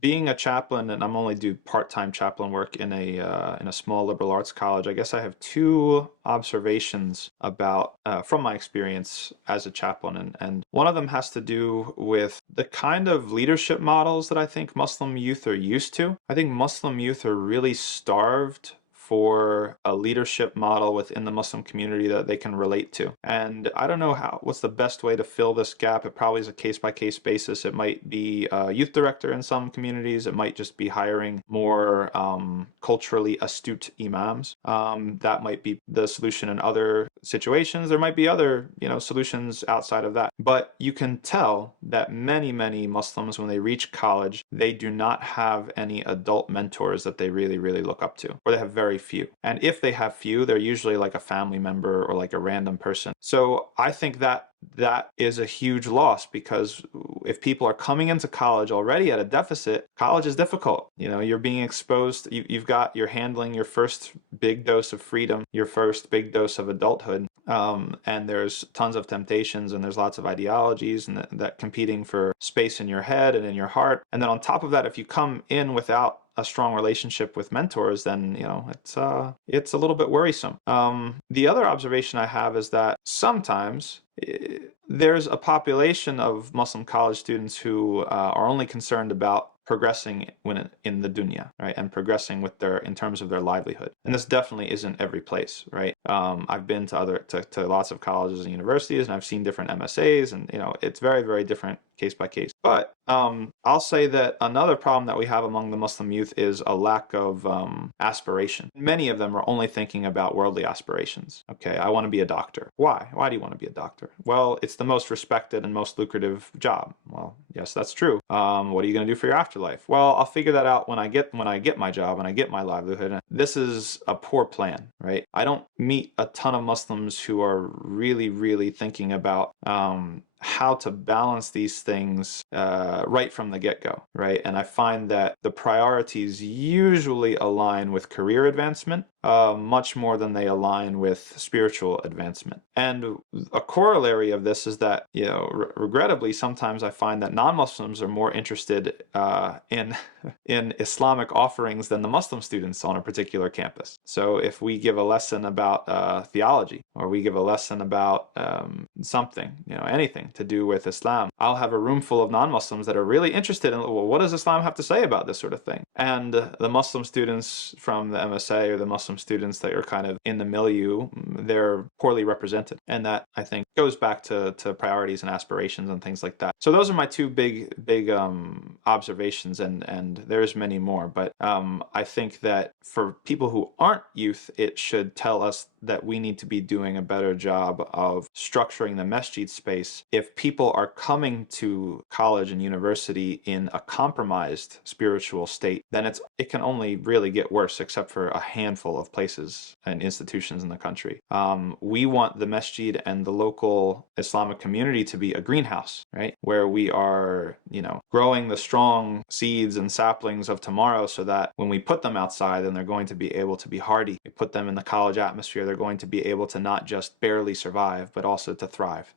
being a chaplain, and I'm only do part-time chaplain work in a small liberal arts college, I guess I have two observations about from my experience as a chaplain, and one of them has to do with the kind of leadership models that I think Muslim youth are used to. I think Muslim youth are really starved for a leadership model within the Muslim community that they can relate to. And I don't know what's the best way to fill this gap. It probably is a case-by-case basis. It might be a youth director in some communities. It might just be hiring more culturally astute imams. That might be the solution in other situations. There might be other, solutions outside of that. But you can tell that many, many Muslims, when they reach college, they do not have any adult mentors that they really, really look up to, or they have very few. And if they have few, they're usually like a family member or like a random person. So I think that is a huge loss, because if people are coming into college already at a deficit, college is difficult. You're being exposed, you're handling your first big dose of freedom, your first big dose of adulthood. And there's tons of temptations, and there's lots of ideologies, and that competing for space in your head and in your heart. And then on top of that, if you come in without a strong relationship with mentors, then it's a little bit worrisome. The other observation I have is that sometimes there's a population of Muslim college students who are only concerned about progressing when in the dunya, right, and progressing in terms of their livelihood. And this definitely isn't every place, right? I've been to lots of colleges and universities, and I've seen different MSAs, and it's very, very different case by case. But I'll say that another problem that we have among the Muslim youth is a lack of aspiration. Many of them are only thinking about worldly aspirations. Okay, I want to be a doctor. Why? Why do you want to be a doctor? Well, it's the most respected and most lucrative job. Well, yes, that's true. What are you going to do for your afterlife? Well, I'll figure that out when I get my job and I get my livelihood. This is a poor plan, right? I don't meet a ton of Muslims who are really, really thinking about how to balance these things right from the get-go, right? And I find that the priorities usually align with career advancement much more than they align with spiritual advancement. And a corollary of this is that, regrettably, sometimes I find that non-Muslims are more interested in Islamic offerings than the Muslim students on a particular campus. So if we give a lesson about theology, or we give a lesson about something, anything to do with Islam, I'll have a room full of non-Muslims that are really interested in, well, what does Islam have to say about this sort of thing? And the Muslim students from the MSA, or the Muslim students that are kind of in the milieu, they're poorly represented. And that, I think, goes back to priorities and aspirations and things like that. So those are my two big observations, and there's many more. But I think that for people who aren't youth, it should tell us that we need to be doing a better job of structuring the masjid space. If people are coming to college and university in a compromised spiritual state, then it can only really get worse, except for a handful of places and institutions in the country. We want the masjid and the local Islamic community to be a greenhouse, right? Where we are, growing the strong seeds and saplings of tomorrow, so that when we put them outside, then they're going to be able to be hardy. We put them in the college atmosphere, they're going to be able to not just barely survive, but also to thrive.